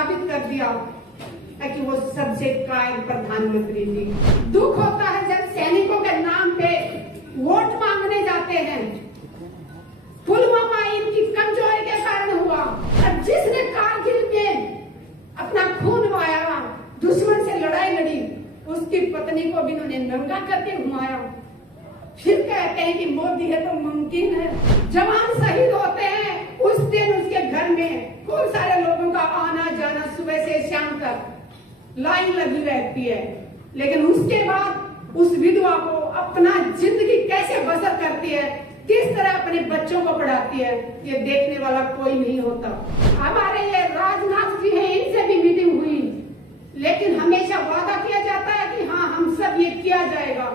साबित कर दिया है कि वो सबसे कायर प्रधानमंत्री जी। दुख होता है जब सैनिकों के नाम पे वोट मांगने जाते हैं। पुलवामा इनकी कमजोरी के कारण हुआ। और जिसने कारगिल में अपना खून बहाया, दुश्मन से लड़ाई लड़ी, उसकी पत्नी को भी उन्होंने नंगा करके घुमाया। फिर कहते हैं कि मोदी है तो मुमकिन है। जवान शहीद होते हैं, उस दिन उसके घर में खूब सारे लोगों का आना जाना, सुबह से शाम तक लाइन लगी रहती है। लेकिन उसके बाद उस विधवा को अपना जिंदगी कैसे बसर करती है, किस तरह अपने बच्चों को पढ़ाती है, ये देखने वाला कोई नहीं होता। हमारे ये राजनाथ जी हैं, इनसे भी मीटिंग हुई, लेकिन हमेशा वादा किया जाता है कि हाँ हम सब ये किया जाएगा,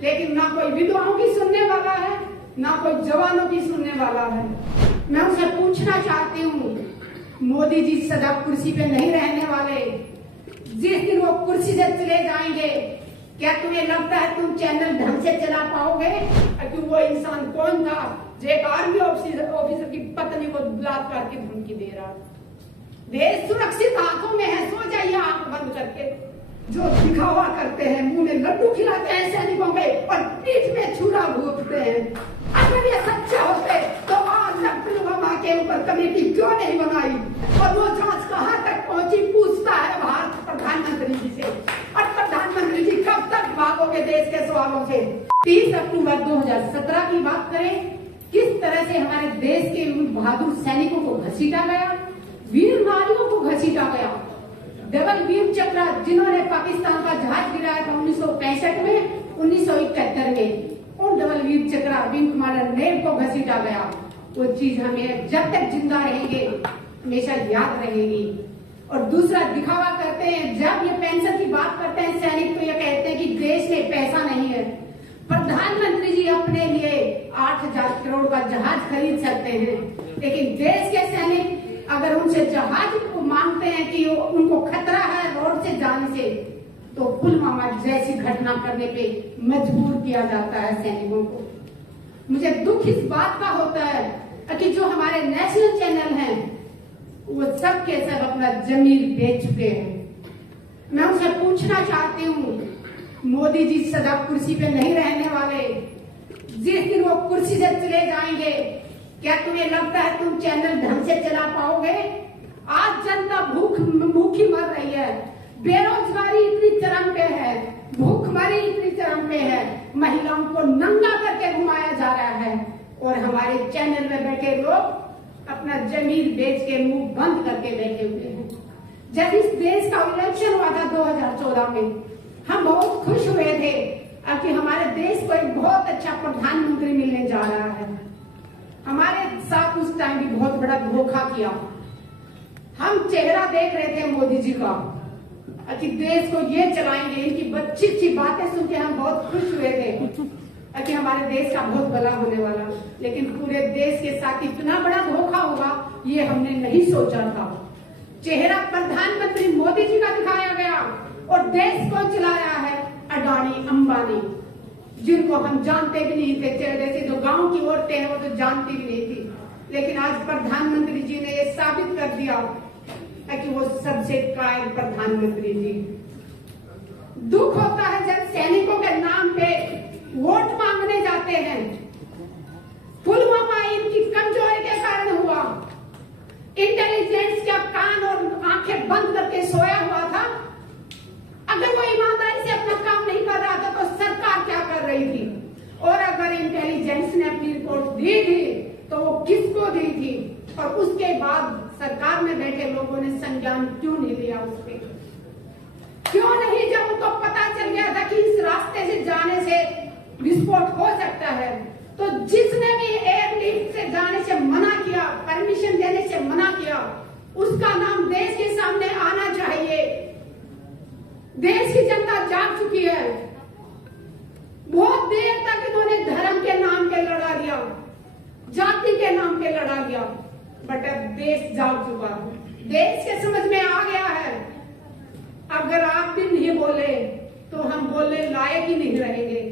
लेकिन ना कोई विधवाओं की सुनने वाला है, ना कोई जवानों की सुनने वाला है। मैं उनसे पूछना चाहती हूँ, मोदी जी सदा कुर्सी पे नहीं रहने वाले। जिस दिन वो कुर्सी से चले जाएंगे, क्या तुम्हें लगता है तुम चैनल ढंग से चला पाओगे? कि वो इंसान कौन था जो एक आर्मी ऑफिसर की पत्नी को बलात्कार की धमकी दे रहा? देश सुरक्षित हाथों में है, सो जाइए आंख बंद करके। जो दिखावा करते हैं, मुंह में लड्डू खिलाते हैं सैनिकों के और पीठ में छुरा घोंपते हैं। अगर ये सच्चा होते तो आज तक पुलवामा के ऊपर कमेटी क्यों नहीं बनाई? और वो जांच कहाँ तक पहुंची, पूछता है भारत प्रधानमंत्री जी से। और प्रधानमंत्री जी कब तक भागोगे देश के सवालों से? 30 अक्टूबर 2017 की बात करें, किस तरह से हमारे देश के बहादुर सैनिकों को घसीटा गया, वीर नारियों को घसीटा गया। डबल वीर चक्र जिन्होंने पाकिस्तान का जहाज गिराया था 1965 में, 1971 में, उन डबल वीर चक्र विंग कमांडर नेम को घसीटा गया। वो चीज हमें जब तक जिंदा रहेंगे हमेशा याद रहेगी। और दूसरा दिखावा करते हैं, जब ये पेंशन की बात करते हैं सैनिक, तो ये कहते हैं कि देश में पैसा नहीं है। प्रधानमंत्री जी अपने लिए 8,000 करोड़ का जहाज खरीद सकते हैं, लेकिन देश के सैनिक अगर उनसे जहाज को मांगते हैं कि उनको खतरा है रोड से जाने से, तो पुलवामा जैसी घटना करने पे मजबूर किया जाता है सैनिकों को। मुझे दुख इस बात का होता है कि जो हमारे नेशनल चैनल हैं वो सब के सब अपना जमीर बेच चुके हैं। मैं उनसे पूछना चाहती हूँ, मोदी जी सदा कुर्सी पे नहीं रहने वाले। जिस दिन वो कुर्सी से चले जाएंगे, क्या तुम्हें लगता है तुम चैनल ढंग से चला पाओगे? आज जनता भूखी मर रही है, बेरोजगारी इतनी चरम पे है, भूखमरी इतनी चरम पे है, महिलाओं को नंगा करके घुमाया जा रहा है, और हमारे चैनल में बैठे लोग अपना जमीर बेच के मुंह बंद करके बैठे हुए हैं। जब इस देश का इलेक्शन हुआ था 2014 में, हम बहुत खुश हुए थे कि हमारे देश को एक बहुत अच्छा प्रधानमंत्री मिलने जा रहा है। हमारे साथ उस टाइम भी बहुत बड़ा धोखा किया। हम चेहरा देख रहे थे मोदी जी का कि देश को ये चलाएंगे, इनकी अच्छी अच्छी बातें सुन के हम बहुत खुश हुए थे कि हमारे देश का बहुत भला होने वाला। लेकिन पूरे देश के साथ इतना बड़ा धोखा होगा ये हमने नहीं सोचा था। चेहरा प्रधानमंत्री मोदी जी का दिखाया गया और देश को चलाया है अडानी अंबानी, जिनको हम जानते भी नहीं थे। चेहरे से जो गांव की औरतें हैं वो तो जानती भी नहीं थी, लेकिन आज प्रधानमंत्री जी ने ये साबित कर दिया है कि वो सबसे कायर प्रधानमंत्री जी। दुख होता है जब सैनिकों के नाम पे वोट मांगने जाते हैं। पुलवामा इनकी कमजोरी के कारण हुआ। इंटेलिजेंस का कान और आंखें बंद करके सोया हुआ था। अगर वो ईमानदारी से अपना काम नहीं कर रहा था तो सरकार क्या कर रही थी? और अगर इंटेलिजेंस ने अपनी रिपोर्ट दी थी तो वो किसको दी थी? और उसके बाद सरकार में बैठे लोगों ने संज्ञान क्यों नहीं लिया उस पर? क्यों नहीं? जब उनको पता चल गया था कि इस रास्ते से जाने से विस्फोट हो सकता है, तो जिसने भी एयरलिफ्ट से जाने से मना किया, परमिशन देने से मना किया, उसका नाम देश के सामने आना चाहिए। देश की जनता जाग चुकी है। बहुत देर तक इन्होंने धर्म के नाम पे लड़ा दिया, जाति के नाम पे लड़ा दिया, बट अब देश जाग चुका है। देश के समझ में आ गया है, अगर आप भी नहीं बोले तो हम बोलने लायक ही नहीं रहेंगे।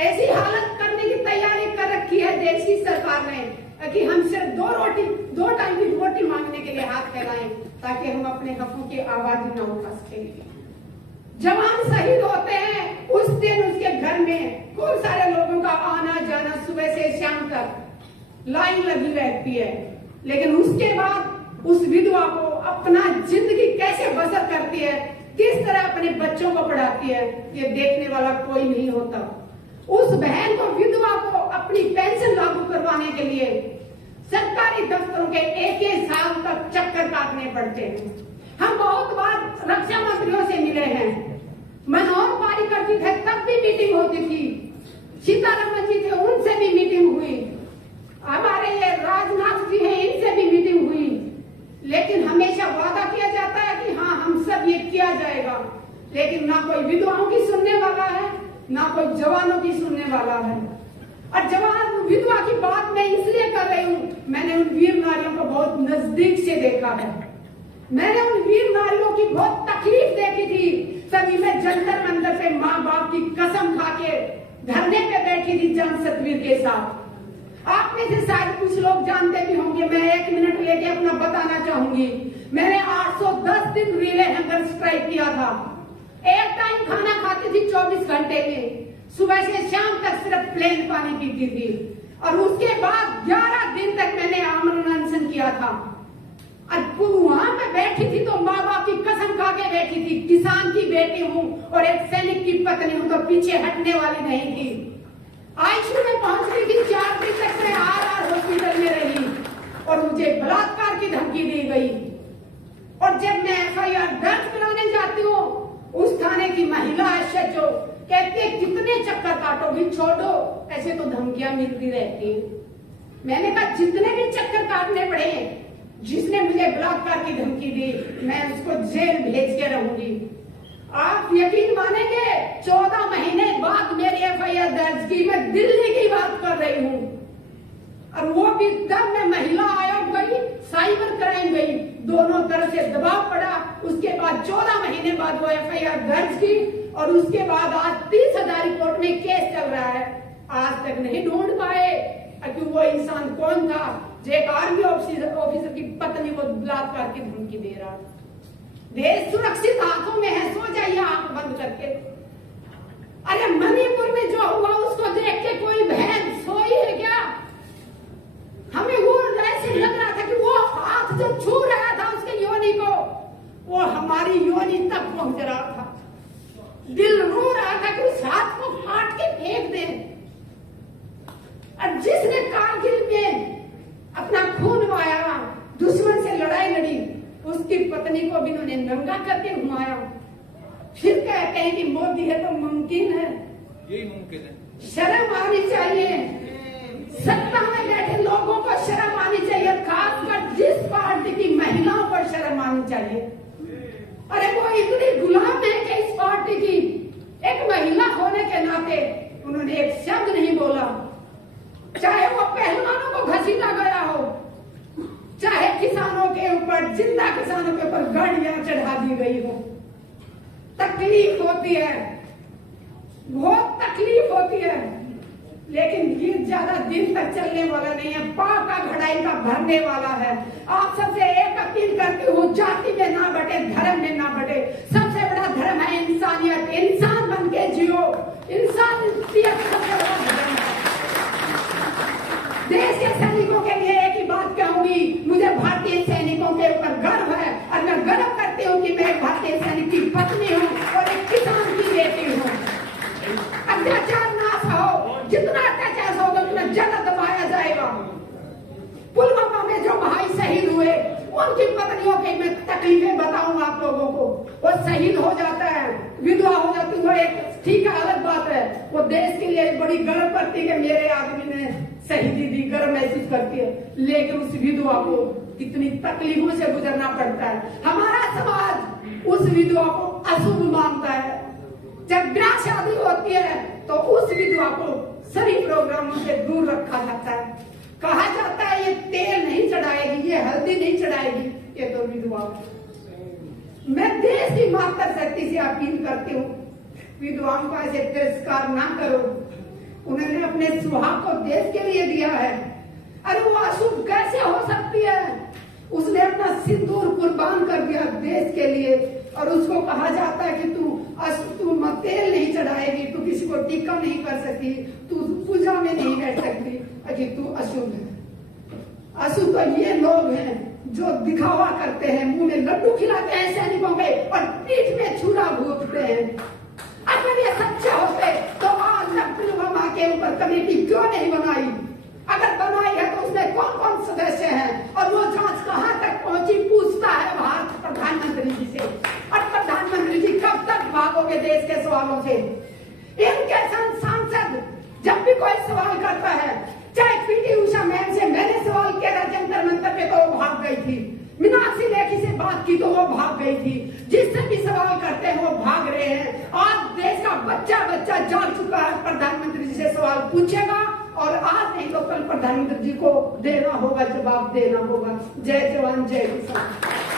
ऐसी हालत करने की तैयारी कर रखी है देश की सरकार ने कि हम सिर्फ दो टाइम की रोटी मांगने के लिए हाथ फैलाएं ताकि हम अपने हकों की आवाज न उठा सकें। जवान शहीद होते हैं उस दिन उसके घर में खूब सारे लोगों का आना जाना सुबह से शाम तक लाइन लगी रहती है, लेकिन उसके बाद उस विधवा को अपना जिंदगी कैसे बसर करती है, किस तरह अपने बच्चों को पढ़ाती है, ये देखने वाला कोई नहीं होता। उस बहन को, विधवा को अपनी पेंशन लागू करवाने के लिए सरकारी दफ्तरों के एक साल तक चक्कर काटने पड़ते हैं। हम बहुत बार रक्षा मंत्रियों से मिले हैं, मनोहर पारिकर जी थे तब भी मीटिंग होती थी, सीतारमण जी थे उनसे भी मीटिंग हुई, हमारे ये राजनाथ जी हैं इनसे भी मीटिंग हुई, लेकिन हमेशा वादा किया जाता है कि हाँ हम सब ये किया जाएगा, लेकिन ना कोई विधवाओं की सुनने वाला है ना कोई जवानों की सुनने वाला है। और जवान विधवा की बात मैं इसलिए कर रही हूँ, मैंने उन वीर नारियों को बहुत नजदीक से देखा है, मैंने उन वीर नारियों की बहुत तकलीफ देखी थी। तभी मैं जंतर मंतर पे माँ बाप की कसम खा के धरने पे बैठी थी जन सतवीर के साथ। आप में से शायद कुछ लोग जानते भी होंगे, मैं 1 मिनट लेके अपना बताना चाहूंगी। मैंने 810 दिन रिले हंगर स्ट्राइक किया था, एक टाइम खाना खाती थी 24 घंटे में, सुबह से शाम तक सिर्फ प्लेन पानी पीती थी, और उसके बाद 11 दिन तक मैंने आमरण अनशन किया था। वहां पे बैठी थी तो माँ बाप की कसम खा के बैठी थी, किसान की बेटी हूँ और एक सैनिक की पत्नी हूँ तो पीछे हटने वाली नहीं थी। आईसीयू में पहुंच गई थी, 4 दिन तक मैं आर हॉस्पिटल में रही और मुझे बलात्कार की धमकी दी गई। और जब मैं FIR दर्ज कराने जाती हूँ, उस थाने की महिला SHO कहती है कितने चक्कर काटोगी, छोड़ो, ऐसे तो धमकियां मिलती रहती है। मैंने कहा जितने भी चक्कर काटने पड़े, जिसने मुझे बलात्कार की धमकी दी मैं उसको जेल भेज के रहूंगी। आप यकीन मानेंगे 14 महीने बाद मेरी FIR दर्ज की, मैं दिल्ली की बात कर रही हूँ, और वो भी तब मैं महिला आयोग गई, साइबर क्राइम गई, दोनों तरफ से दबाव पड़ा। उसके बाद 14 महीने बाद वो FIR दर्ज की और उसके बाद आज 30,000 कोर्ट में केस चल रहा है। आज तक नहीं ढूंढ पाए कि वो इंसान कौन था जो एक आर्मी ऑफिसर की पत्नी को बलात्कार की धमकी दे रहा। देश सुरक्षित हाथों में है, सो जाइए आंख बंद करके। अरे मणिपुर में जो हुआ उसको देख के कोई बहन सोई है क्या? हमें वो ऐसे लग रहा था कि वो हाथ जो छू रहा था उसके योनि को, वो हमारी योनि तक पहुंच रहा था। दिल रो रहा था कि उस हाथ को काट के फेंक दे। और जिसने कारगिल में अपना खून बहाया, दुश्मन से लड़ाई लड़ी, उसकी पत्नी को भी उन्होंने नंगा करके घुमाया। फिर कहते हैं कि मोदी है तो मुमकिन है, यही मुमकिन है। शर्म आनी चाहिए, सत्ता में बैठे लोगों को शर्म आनी चाहिए, खासकर जिस पार्टी की महिलाओं को शर्म आनी चाहिए। अरे वो इतनी गुलाम है कि इस पार्टी की एक महिला होने के नाते उन्होंने एक शब्द नहीं बोला, चाहे वो पहलवानों को घसीटा गया हो, चाहे किसानों के ऊपर, जिंदा किसानों के ऊपर गाड़ियां चढ़ा दी गई हो। तकलीफ होती है, बहुत तकलीफ होती है, लेकिन ये ज्यादा दिन तक चलने वाला नहीं है, पाका घड़ाई का भरने वाला है। आप सबसे एक अपील करती हूँ, जाति में ना बटे, धर्म में ना बटे। सबसे बड़ा धर्म है इंसानियत, इंसान बन के जियो, इंसानियत सबसे बड़ा धर्म है। देश के सैनिकों के लिए एक ही बात कहूंगी, मुझे भारतीय सैनिकों के ऊपर गर्व है और मैं गर्व करती हूँ कि मैं एक भारतीय सैनिक की पत्नी हूँ और एक किसान की बेटी हूँ। अत्याचार नाश हो, जितना अत्याचार होगा उतना ज्यादा दबाया जाएगा। पुलवामा में जो भाई शहीद हुए उनकी पत्नियों की मैं तकलीफें बताऊं आप लोगों को। वो शहीद हो जाता है, विधवा हो जाती है, वो एक ठीक है अलग बात है, वो देश के लिए बड़ी गर्व करती है कि मेरे आदमी ने शहीदी दी, गर्व महसूस करती है, लेकिन उस विधवा को कितनी तकलीफों से गुजरना पड़ता है। हमारा समाज उस विधवा को अशुभ मानता है। जब ब्याह शादी होती है तो उस विधवा को सभी प्रोग्रामों से दूर रखा जाता है। कहा जाता है ये तेल नहीं चढ़ाएगी, ये हल्दी नहीं चढ़ाएगी, ये तो विधवा। मैं देश की मातृ शक्ति से अपील करती हूँ, विधवाओं का ऐसे तिरस्कार ना करो। उन्होंने अपने सुहाग को देश के लिए दिया है, अरे वो अशुभ कैसे हो सकती है? उसने अपना सिंदूर कुर्बान कर दिया देश के लिए, और उसको कहा जाता है कि तू तेल नहीं चढ़ाएगी, तू किसी को टीका नहीं कर सकती, तू पूजा में नहीं बैठ सकती, कि तू अशुभ है। अशुभ तो ये लोग हैं जो दिखावा करते हैं, मुंह में लड्डू खिलाते हैं सैनिकों के और पीठ में छुरा भूखते हैं। अगर ये सच्चे होते तो आज तक पुलवामा के ऊपर कमेटी क्यों नहीं बनाई? अगर बनाई है तो उसमें कौन कौन सदस्य हैं, और वो जांच कहां तक पहुंची? पूछता है भारत प्रधानमंत्री जी से। और प्रधानमंत्री जी कब तक भागोगे देश के सवालों से? इनके सांसद जब भी कोई सवाल करता है, चाहे पीटी उषा मैम से मैंने सवाल किया था जंतर मंतर पे तो वो भाग गई थी, मीनाक्षी लेखी से बात की तो वो भाग गई थी, जिससे भी सवाल करते हैं वो भाग रहे हैं। आज देश का बच्चा जाग चुका है, प्रधानमंत्री जी से सवाल पूछेगा, और आज नहीं तो कल प्रधानमंत्री जी को देना होगा, जवाब देना होगा। जय जवान जय किसान।